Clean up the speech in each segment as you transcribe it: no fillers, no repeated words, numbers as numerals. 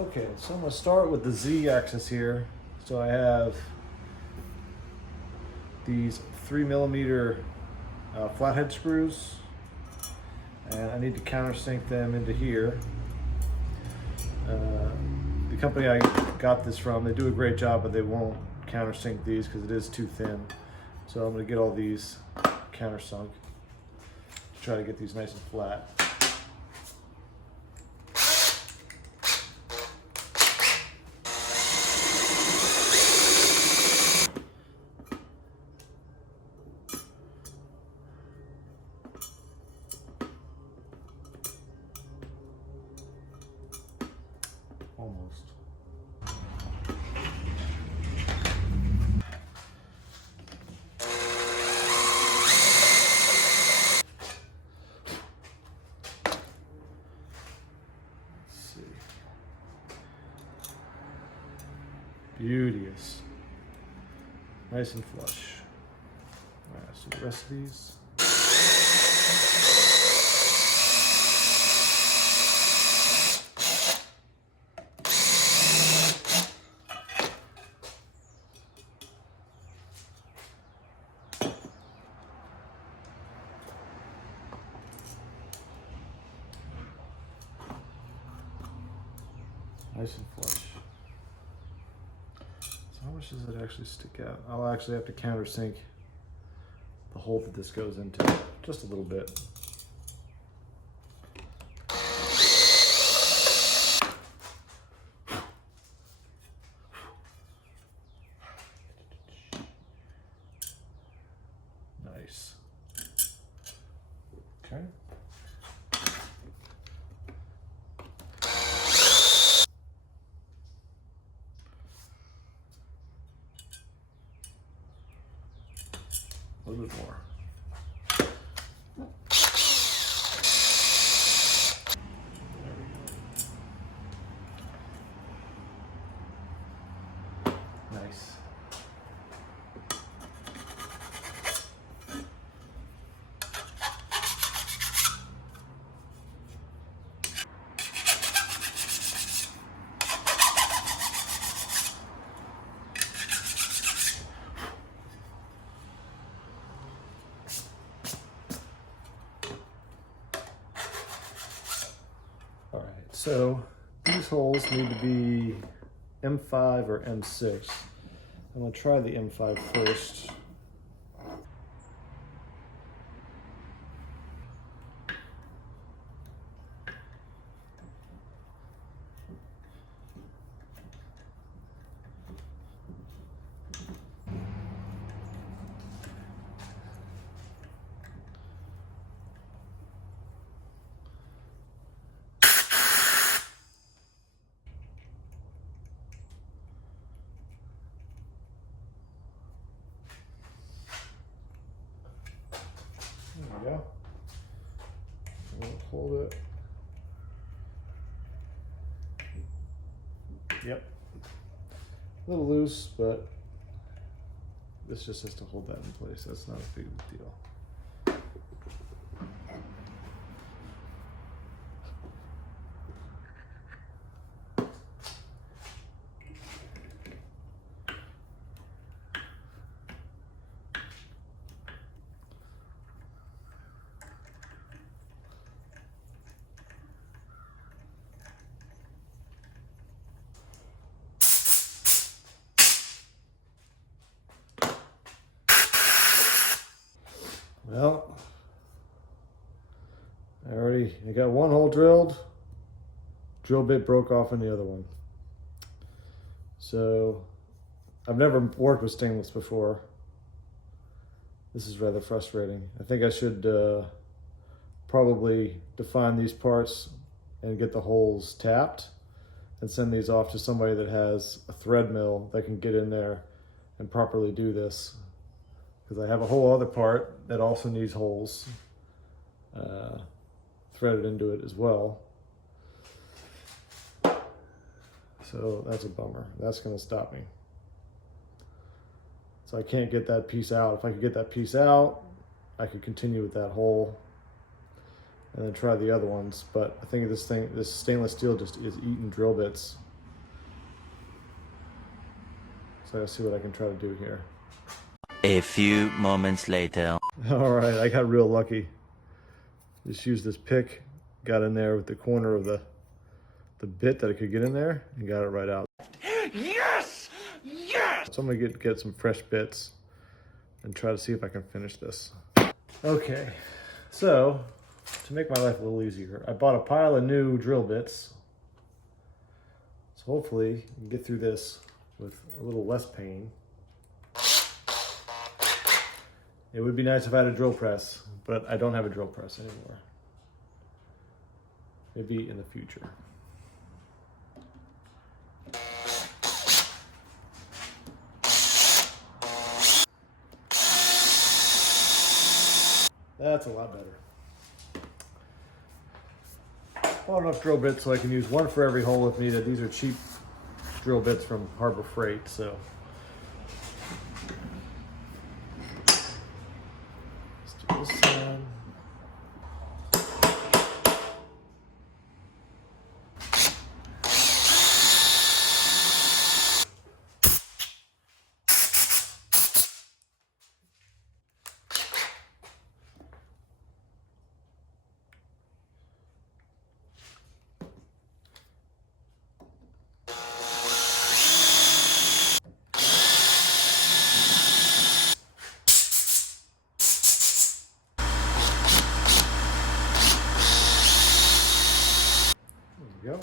Okay, so I'm going to start with the Z-axis here. So I have these 3mm flathead screws, and I need to countersink them into here. The company I got this from, they do a great job, but they won't countersink these because it is too thin. So I'm going to get all these countersunk to try to get these nice and flat. Almost. Let's see. Beauteous. Nice and flush. All right, so the rest of these. Nice and flush. So how much does it actually stick out? I'll actually have to countersink the hole that this goes into just a little bit. Nice. Okay. A little bit more. There we go. Nice. All right, so these holes need to be M5 or M6. I'm gonna try the M5 first. There we go. We'll hold it. Yep. A little loose, but this just has to hold that in place. That's not a big deal. Well, I got one hole drilled, drill bit broke off in the other one. So I've never worked with stainless before. This is rather frustrating. I think I should probably define these parts and get the holes tapped and send these off to somebody that has a thread mill that can get in there and properly do this. Because I have a whole other part that also needs holes threaded into it as well. So that's a bummer. That's going to stop me. So I can't get that piece out. If I could get that piece out, I could continue with that hole and then try the other ones. But I think this stainless steel just is eating drill bits So I gotta see what I can try to do here. A few moments later. All right, I got real lucky. Just used this pick, got in there with the corner of the bit that I could get in there, and got it right out. Yes! Yes! So I'm gonna get some fresh bits and try to see if I can finish this. Okay, so to make my life a little easier, I bought a pile of new drill bits. So hopefully I can get through this with a little less pain. It would be nice if I had a drill press, but I don't have a drill press anymore. Maybe in the future. That's a lot better. Bought enough drill bits so I can use one for every hole if needed. These are cheap drill bits from Harbor Freight, so. Let's do this one. There we go.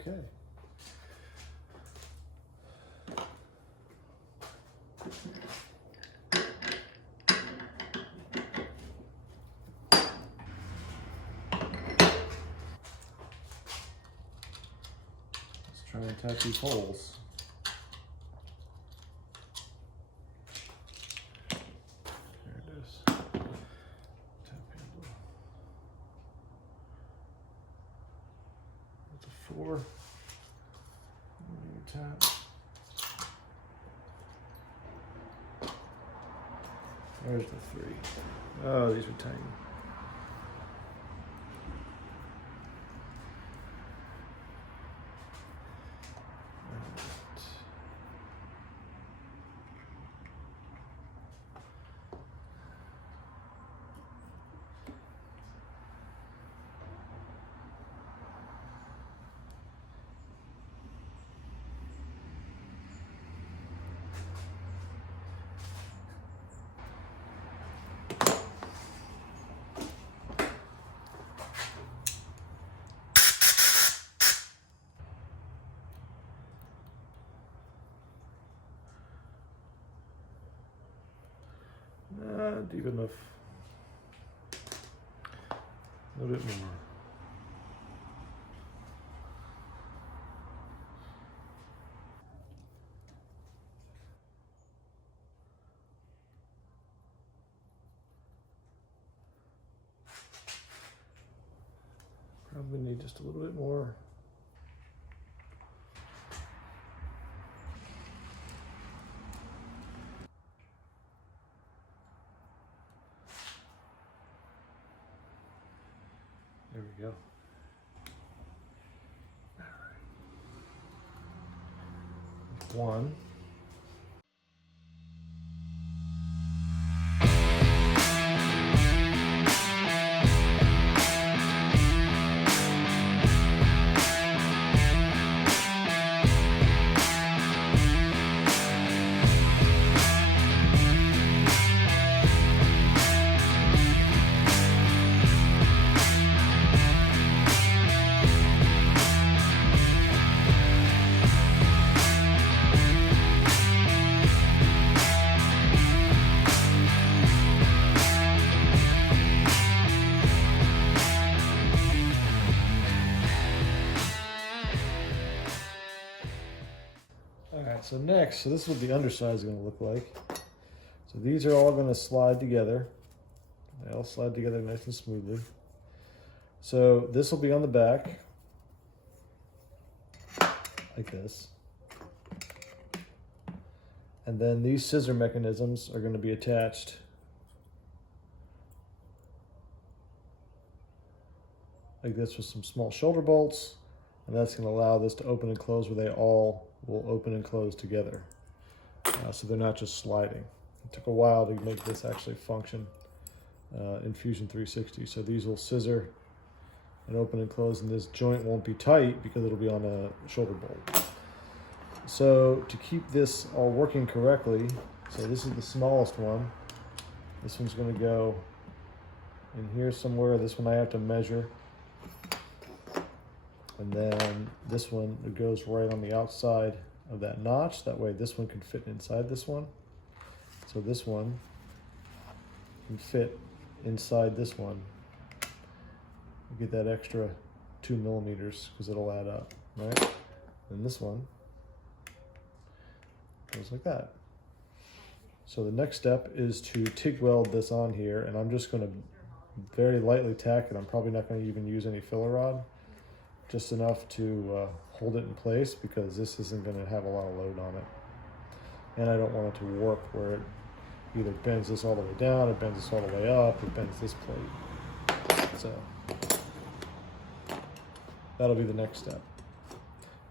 Okay. Let's try and tap these holes. There it is. Tap handle. That's a 4. Tap. There's the 3. Oh, these are tiny. Not deep enough. A little bit more. Probably need just a little bit more. There we go. All right. 1. So next, so this is what the underside is going to look like. So these are all going to slide together. They all slide together nice and smoothly. So this will be on the back, like this. And then these scissor mechanisms are going to be attached like this with some small shoulder bolts. And that's going to allow this to open and close where they all will open and close together. So they're not just sliding. It took a while to make this actually function in Fusion 360. So these will scissor and open and close, and this joint won't be tight because it'll be on a shoulder bolt. So to keep this all working correctly, so this is the smallest one. This one's going to go in here somewhere. This one I have to measure. And then this one, it goes right on the outside of that notch. That way this one can fit inside this one. So this one can fit inside this one. You get that extra 2 millimeters because it'll add up, right? And this one goes like that. So the next step is to TIG weld this on here, and I'm just going to very lightly tack it. I'm probably not going to even use any filler rod. Just enough to hold it in place because this isn't going to have a lot of load on it. And I don't want it to warp where it either bends this all the way down, it bends this all the way up, it bends this plate. So that'll be the next step.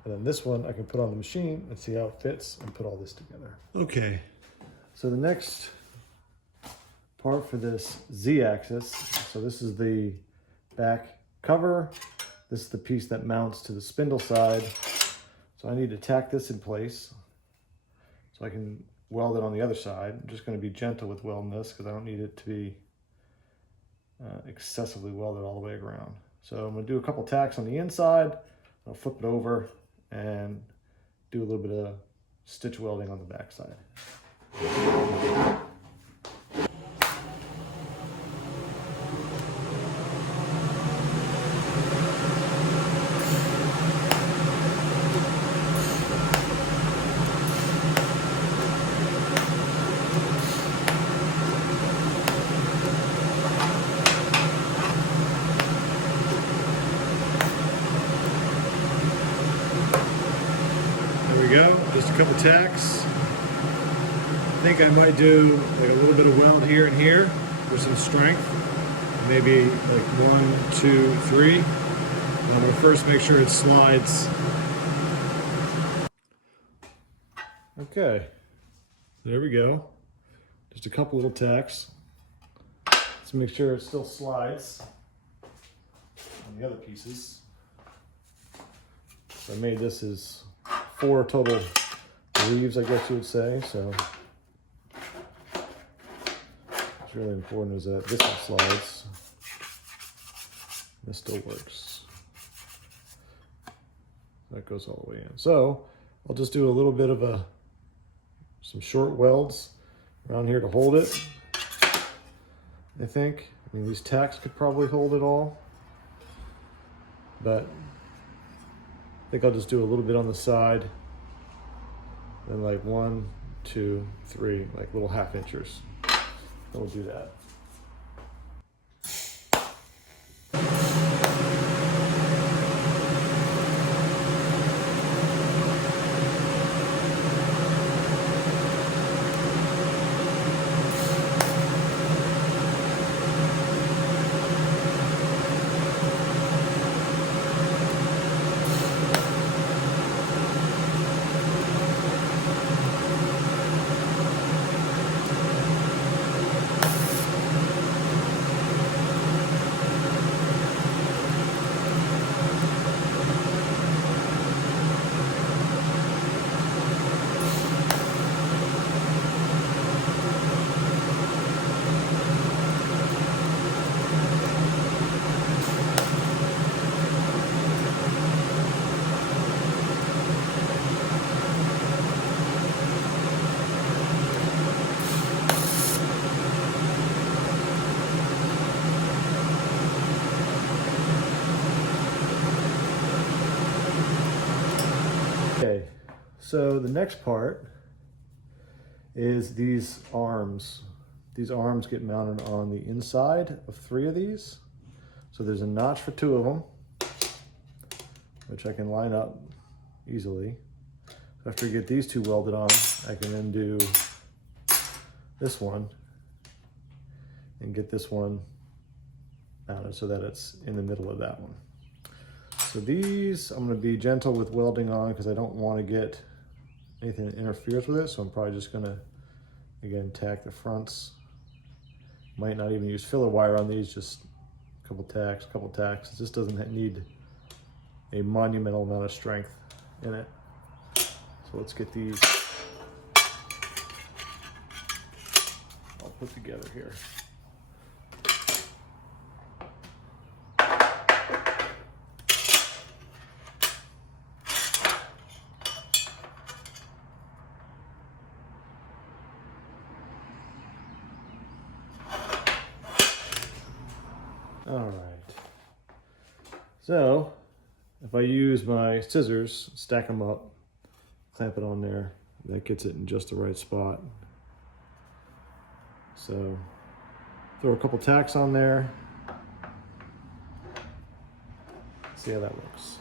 And then this one I can put on the machine and see how it fits and put all this together. Okay, so the next part for this Z-axis, so this is the back cover. This is the piece that mounts to the spindle side. So I need to tack this in place so I can weld it on the other side. I'm just going to be gentle with welding this because I don't need it to be excessively welded all the way around. So I'm going to do a couple tacks on the inside. I'll flip it over and do a little bit of stitch welding on the back side. Go, just a couple tacks. I think I might do like a little bit of weld here and here for some strength. Maybe like 1, 2, 3. I'm gonna first make sure it slides. Okay, there we go. Just a couple little tacks. Let's make sure it still slides on the other pieces. So I made this as 4 total leaves, I guess you would say. So what's really important is that this one slides. This still works. That goes all the way in. So I'll just do a little bit of some short welds around here to hold it. I think. I mean, these tacks could probably hold it all, but I think I'll just do a little bit on the side, then like 1, 2, 3, like little 1/2 inchers. Then we'll do that. So the next part is these arms. These arms get mounted on the inside of 3 of these. So there's a notch for 2 of them, which I can line up easily. After I get these 2 welded on, I can then do this one and get this one mounted so that it's in the middle of that one. So these, I'm going to be gentle with welding on because I don't want to get anything that interferes with it. So I'm probably just going to, again, tack the fronts. Might not even use filler wire on these, just a couple tacks. It just doesn't need a monumental amount of strength in it. So let's get these all put together here. All right, so if I use my scissors, stack them up, clamp it on there, that gets it in just the right spot. So throw a couple tacks on there, see how that looks.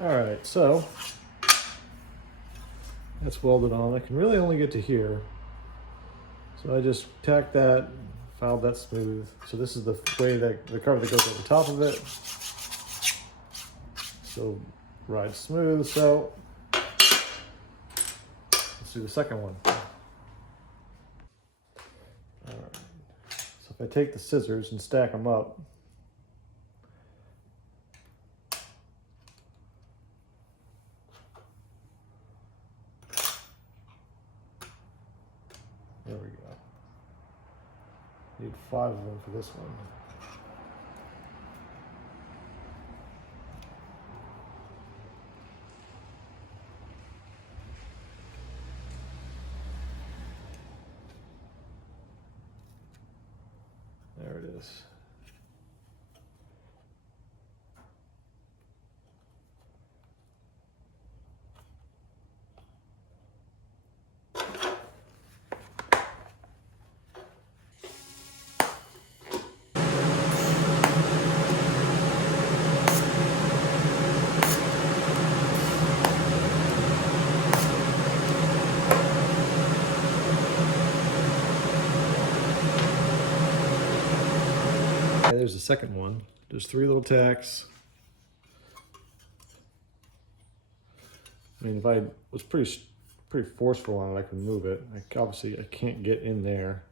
Alright, so that's welded on. I can really only get to here. So I just tack that, filed that smooth. So this is the way that the cover that goes over the top of it. Still rides smooth, so let's do the second one. Alright, so if I take the scissors and stack them up, there we go. Need 5 of them for this one. There it is. Okay, there's the second one. There's 3 little tacks. I mean, if I was pretty forceful on it, I could move it. Obviously, I can't get in there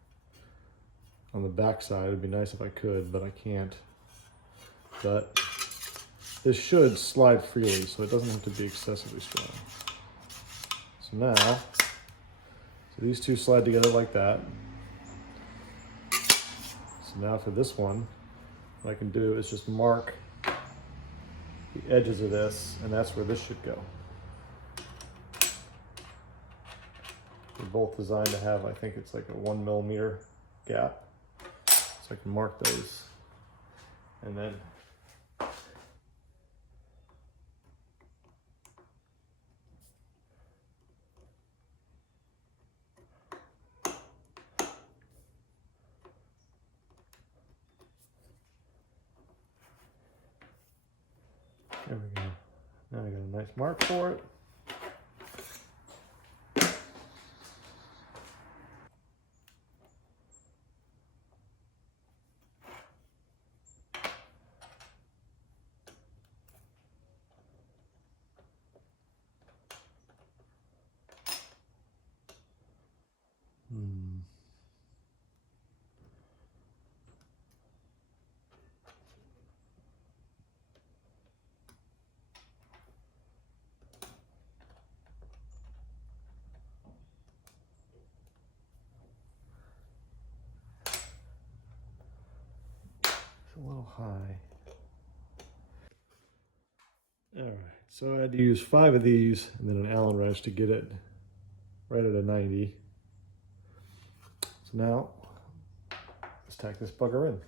on the back side. It'd be nice if I could, but I can't. But this should slide freely, so it doesn't have to be excessively strong. So now, so these 2 slide together like that. So now for this one, what I can do is just mark the edges of this, and that's where this should go. They're both designed to have, I think it's like a 1 millimeter gap. So I can mark those, and then there we go. Now I got a nice mark for it. a little high. All right, so I had to use 5 of these and then an Allen wrench to get it right at a 90. So now, let's tack this bugger in.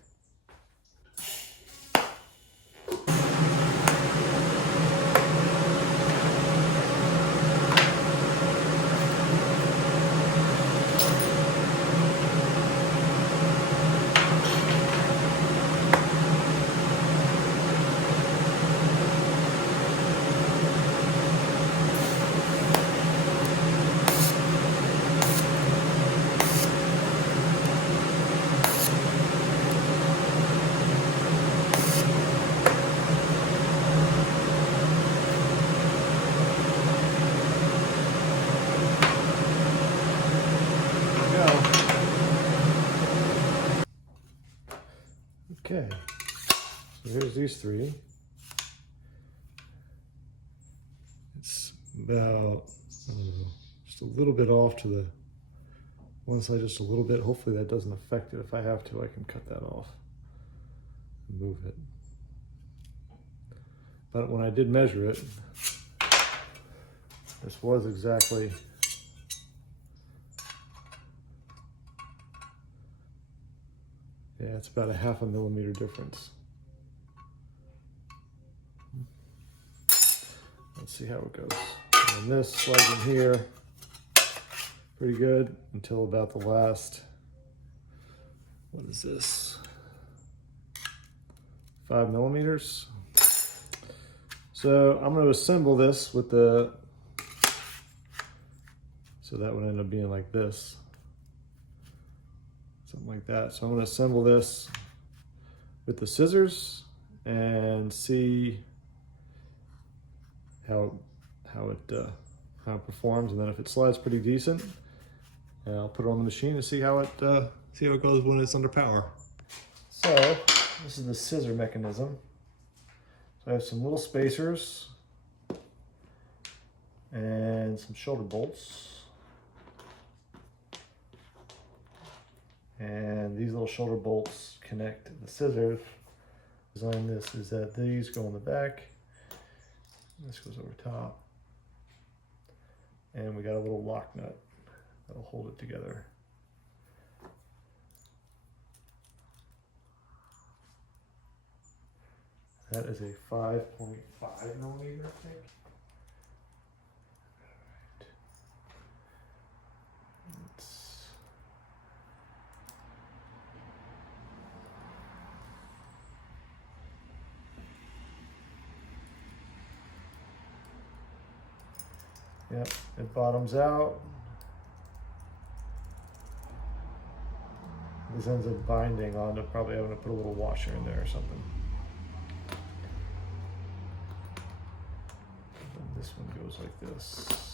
Okay, so here's these 3. It's about, I don't know, just a little bit off to the one side, just a little bit. Hopefully that doesn't affect it. If I have to, I can cut that off and move it. But when I did measure it, this was exactly it's about a 0.5 millimeter difference. Let's see how it goes. And this slides in here pretty good until about the last, what is this? 5 millimeters. So I'm going to assemble this with the, so that would end up being like this. Something like that. So I'm going to assemble this with the scissors and see how it performs, and then if it slides pretty decent, I'll put it on the machine and see how it goes when it's under power. So this is the scissor mechanism. So I have some little spacers and some shoulder bolts. And these little shoulder bolts connect the scissors. Design this is that these go on the back, this goes over top, and we got a little lock nut that'll hold it together. That is a 5.5 millimeter, I think. Yep, it bottoms out. This ends up binding onto, probably having to put a little washer in there or something. And this one goes like this.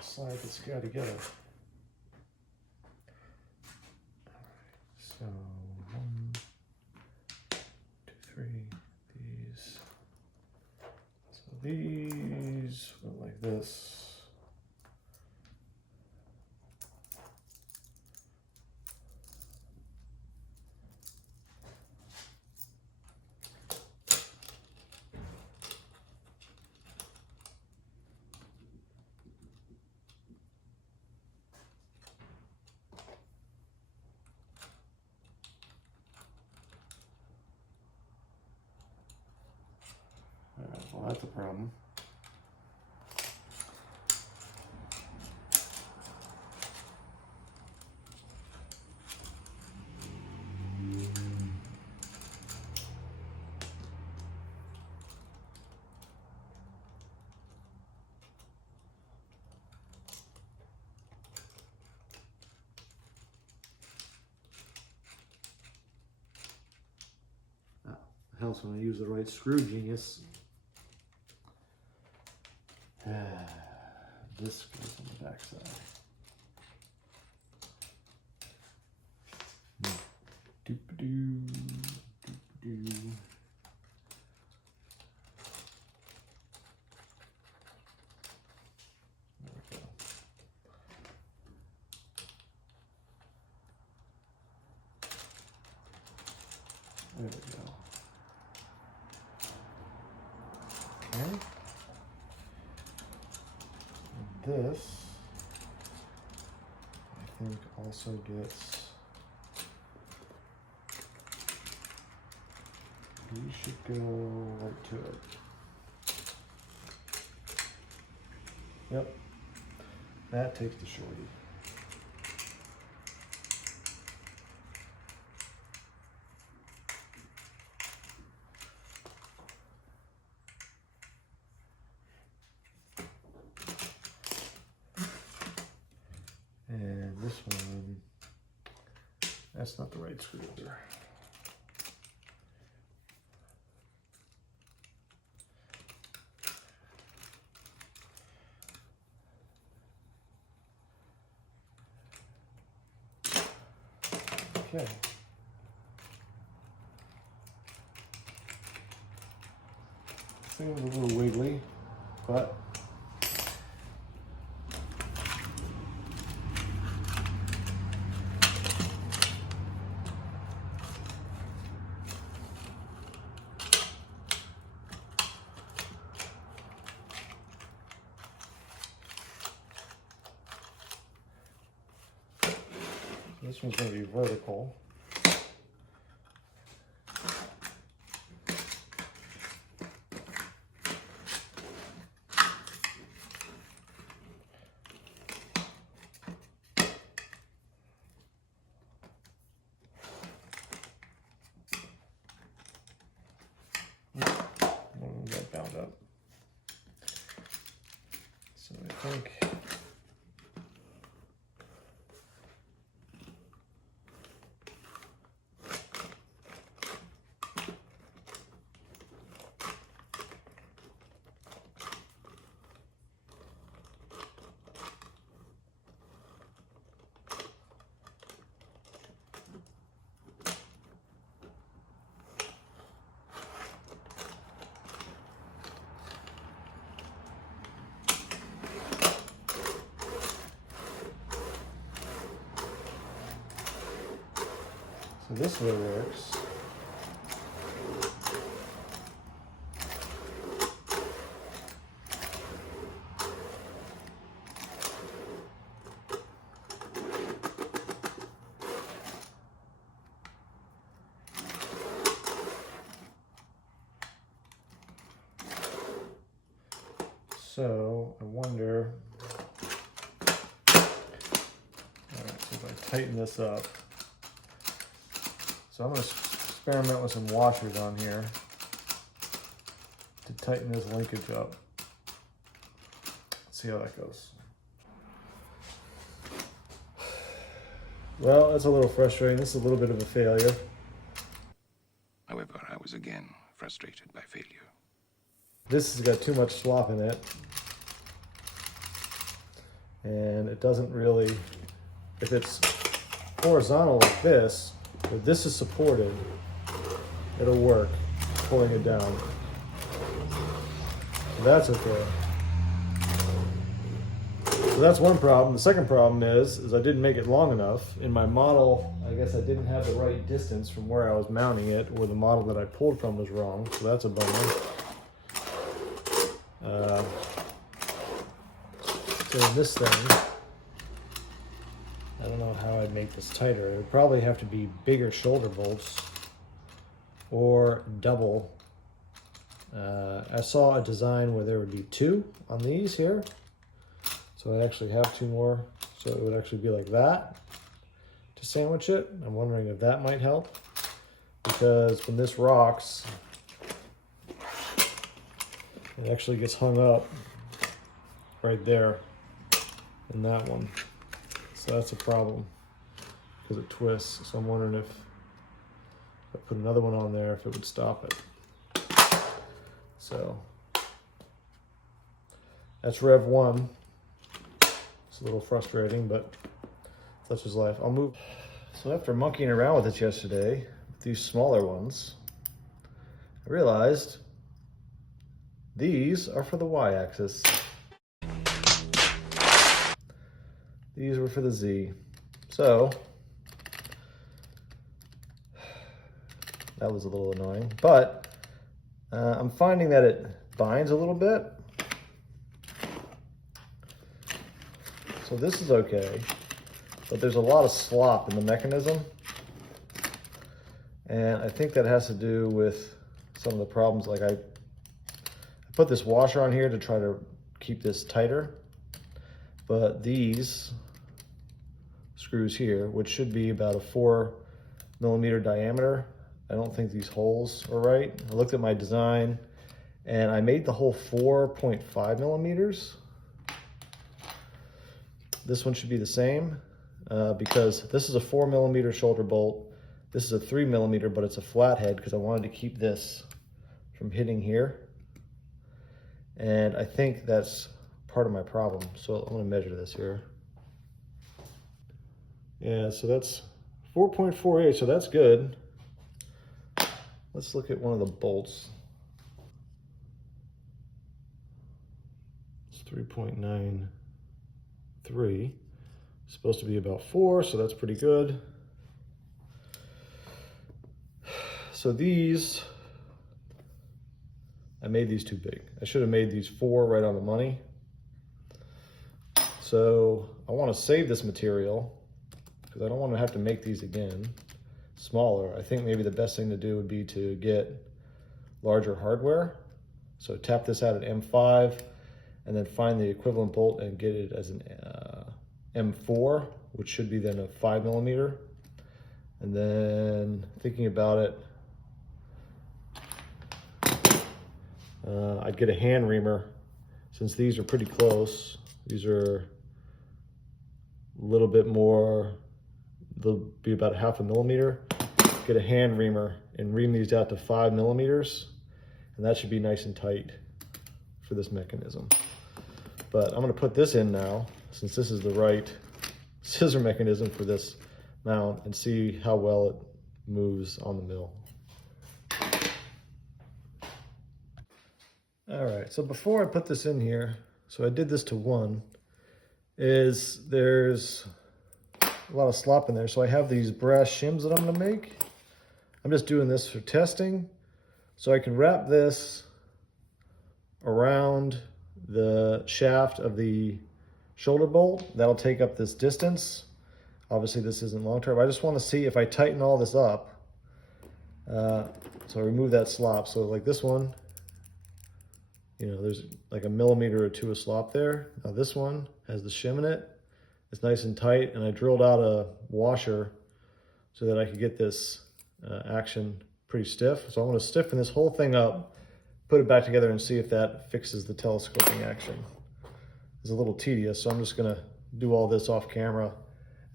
Slide this guy together. So 1, 2, 3. These. So these went like this. that's a problem. Helps when I use the right screw, genius. This goes on the back side. Doop-a-doo, doop-a-doo. There we go. There we go. Okay. And this, I think, also gets. We should go right to it. Yep. That takes the shorty. And this one, that's not the right screw either. Okay. This thing was a little wiggly, but this one's going to be vertical. Got bound up. So I think so this way works. So I wonder, all right, so if I tighten this up, so I'm going to experiment with some washers on here to tighten this linkage up. Let's see how that goes. Well, that's a little frustrating. This is a little bit of a failure. However, I was again frustrated by failure. This has got too much slop in it. And it doesn't really, if it's horizontal like this, if this is supported, it'll work, pulling it down. So that's okay. So that's one problem. The second problem is I didn't make it long enough. In my model, I guess I didn't have the right distance from where I was mounting it, or the model that I pulled from was wrong, so that's a bummer. So this thing, I don't know how I'd make this tighter. It would probably have to be bigger shoulder bolts or double I saw a design where there would be 2 on these here. So I actually have 2 more. So it would actually be like that to sandwich it. I'm wondering if that might help, because when this rocks, it actually gets hung up right there in that one. So that's a problem because it twists. So I'm wondering if I put another one on there, if it would stop it. So that's Rev 1. It's a little frustrating, but such is life. I'll move. So after monkeying around with this yesterday, with these smaller ones, I realized these are for the y-axis. These were for the z. So that was a little annoying, but I'm finding that it binds a little bit. So this is okay, but there's a lot of slop in the mechanism. And I think that has to do with some of the problems. Like I put this washer on here to try to keep this tighter, but these screws here, which should be about a 4mm diameter, I don't think these holes are right. I looked at my design and I made the hole 4.5mm. This one should be the same because this is a 4mm shoulder bolt. This is a 3mm, but it's a flathead because I wanted to keep this from hitting here. And I think that's part of my problem. So I'm gonna measure this here. Yeah, so that's 4.48, so that's good. Let's look at one of the bolts. It's 3.93. Supposed to be about 4, so that's pretty good. So these, I made these too big. I should have made these 4 right on the money. So I want to save this material because I don't want to have to make these again smaller. I think maybe the best thing to do would be to get larger hardware. So tap this out at M5 and then find the equivalent bolt and get it as an M4, which should be then a 5mm. And then thinking about it, I'd get a hand reamer since these are pretty close. These are a little bit more, they'll be about 0.5mm. Get a hand reamer and ream these out to 5mm, and that should be nice and tight for this mechanism. But I'm gonna put this in now, since this is the right scissor mechanism for this mount, and see how well it moves on the mill. All right, so before I put this in here, so I did this to 1, is there's a lot of slop in there. So I have these brass shims that I'm gonna make. I'm just doing this for testing. So I can wrap this around the shaft of the shoulder bolt. That'll take up this distance. Obviously this isn't long term. I just wanna see if I tighten all this up. So I remove that slop. So like this one, you know, there's like 1mm or 2 of slop there. Now this one has the shim in it. It's nice and tight, and I drilled out a washer so that I could get this action pretty stiff. So I'm gonna stiffen this whole thing up, put it back together and see if that fixes the telescoping action. It's a little tedious, so I'm just gonna do all this off camera,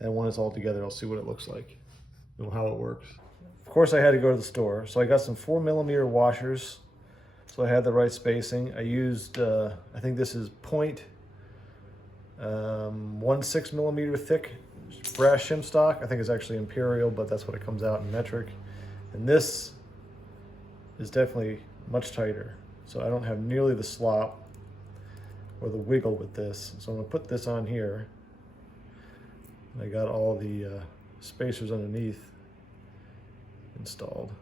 and when it's all together, I'll see what it looks like and how it works. Of course, I had to go to the store, so I got some 4mm washers. So I had the right spacing. I used, I think this is 0.16mm thick brass shim stock. I think it's actually imperial, but that's what it comes out in metric. And this is definitely much tighter. So I don't have nearly the slop or the wiggle with this. So I'm gonna put this on here. I got all the spacers underneath installed.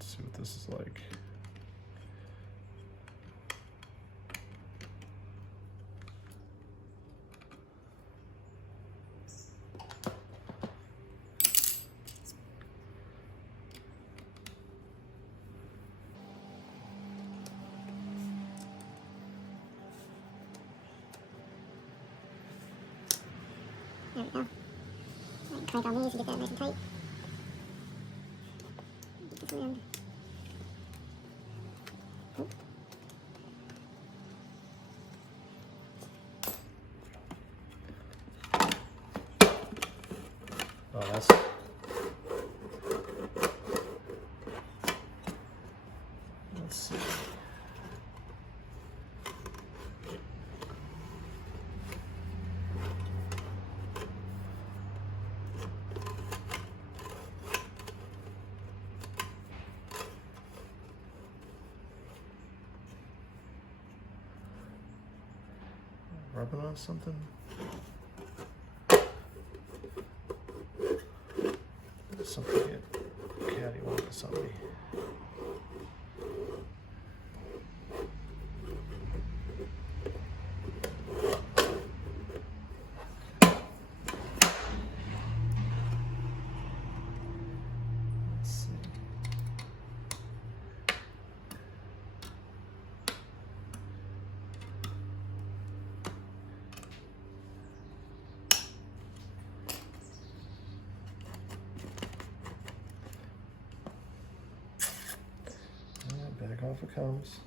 See what this is like. There we go. Right, crank on these to get that nice and tight. Get this around. Oop. Oh, that's. Let's see. Rubbing on something? Something get cattywampus on me. Let's see. Back off it comes.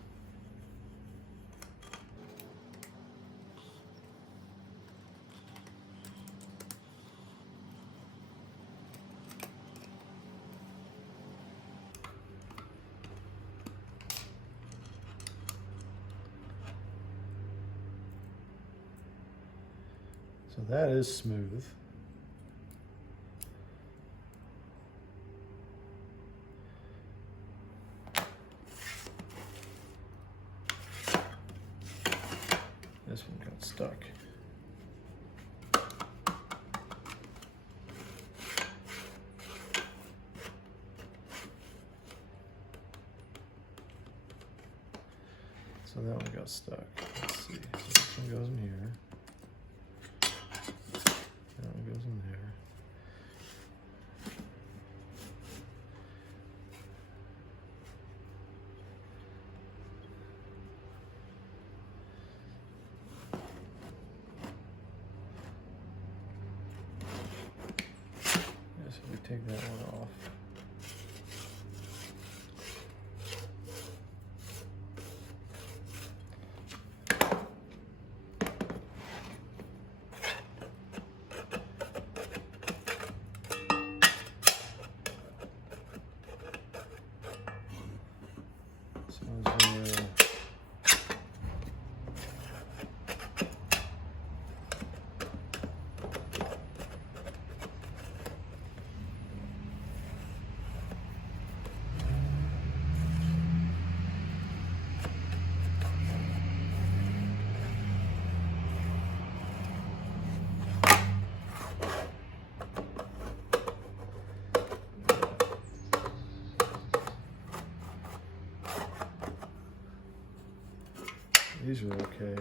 So that is smooth. This one got stuck. So that one got stuck. Let's see. So this one goes in here. That one goes in there. So we take that one off. These are okay.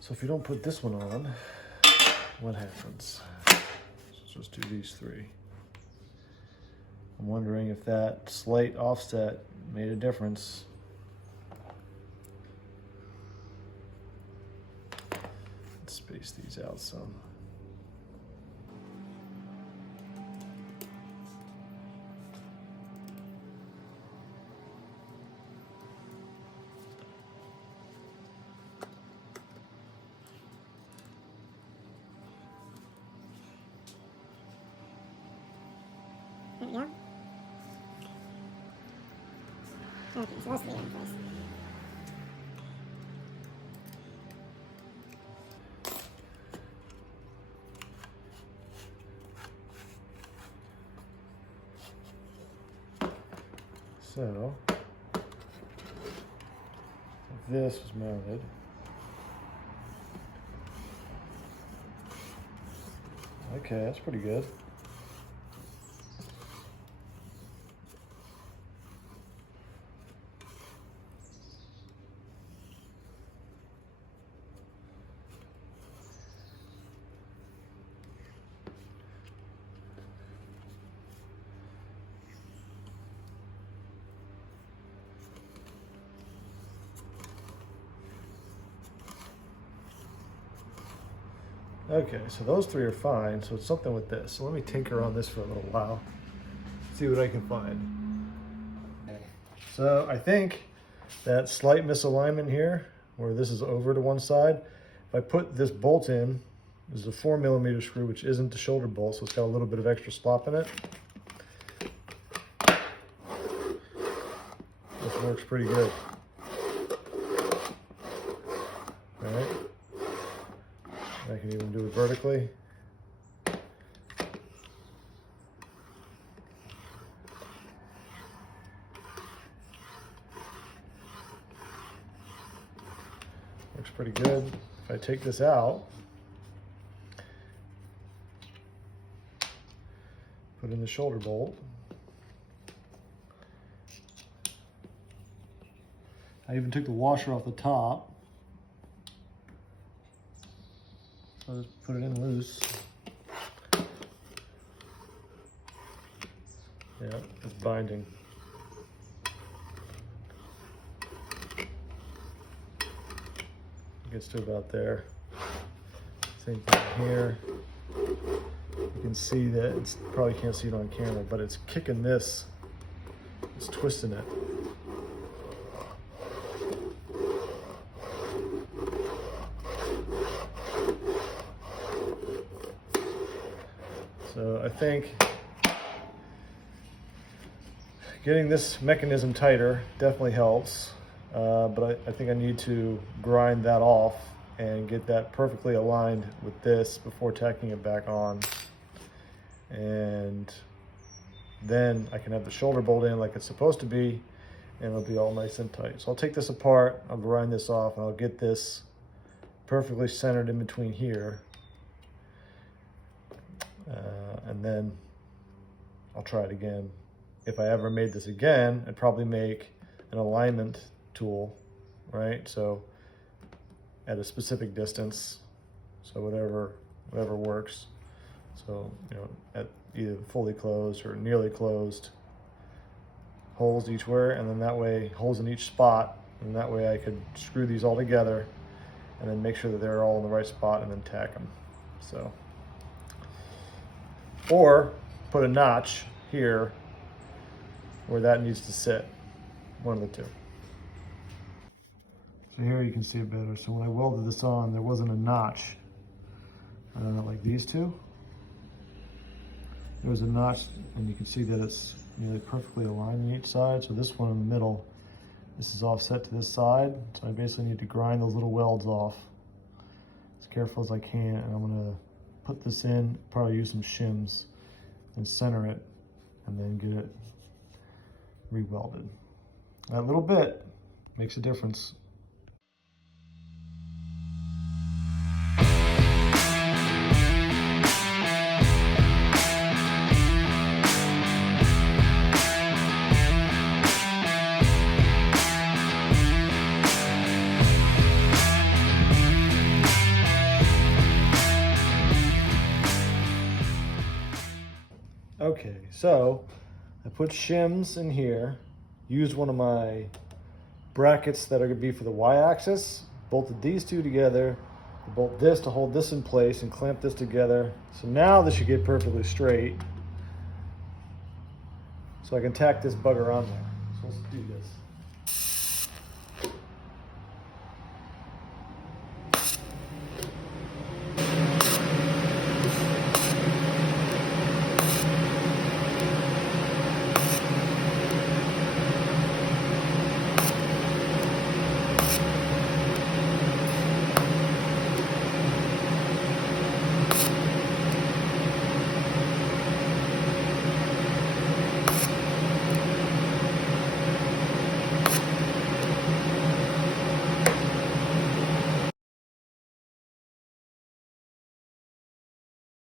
So if you don't put this one on, what happens? Let's just do these three. I'm wondering if that slight offset made a difference. Let's space these out some. There we go. Okay, so those three are in place. So, if this was mounted, okay, that's pretty good. Okay, so those three are fine, so it's something with this. So let me tinker on this for a little while, see what I can find. So I think that slight misalignment here, where this is over to one side, if I put this bolt in, this is a 4mm screw, which isn't the shoulder bolt, so it's got a little bit of extra slop in it. This works pretty good. All right. I can even do it vertically. Works pretty good. If I take this out, put in the shoulder bolt. I even took the washer off the top. I'll just put it in loose. Yeah, it's binding. Gets to about there. Same thing here. You can see that it's probably can't see it on camera, but it's kicking this. It's twisting it. So I think getting this mechanism tighter definitely helps, but I think I need to grind that off and get that perfectly aligned with this before tacking it back on. And then I can have the shoulder bolt in like it's supposed to be, and it'll be all nice and tight. So I'll take this apart, I'll grind this off, and I'll get this perfectly centered in between here. And then I'll try it again. If I ever made this again, I'd probably make an alignment tool, right? So at a specific distance, so whatever works. So, you know, at either fully closed or nearly closed, holes each where, and then that way, holes in each spot, and that way I could screw these all together and then make sure that they're all in the right spot and then tack them. So, or put a notch here where that needs to sit, one of the two. So here you can see it better. So when I welded this on, there wasn't a notch like these two. There was a notch, and you can see that it's nearly perfectly aligned on each side. So this one in the middle, this is offset to this side. So I basically need to grind those little welds off as careful as I can. And I'm gonna put this in, probably use some shims and center it, and then get it re-welded. That little bit makes a difference. Okay, so I put shims in here, used one of my brackets that are gonna be for the Y-axis, bolted these two together, bolt this to hold this in place and clamp this together. So now this should get perfectly straight. So I can tack this bugger on there. So let's do this.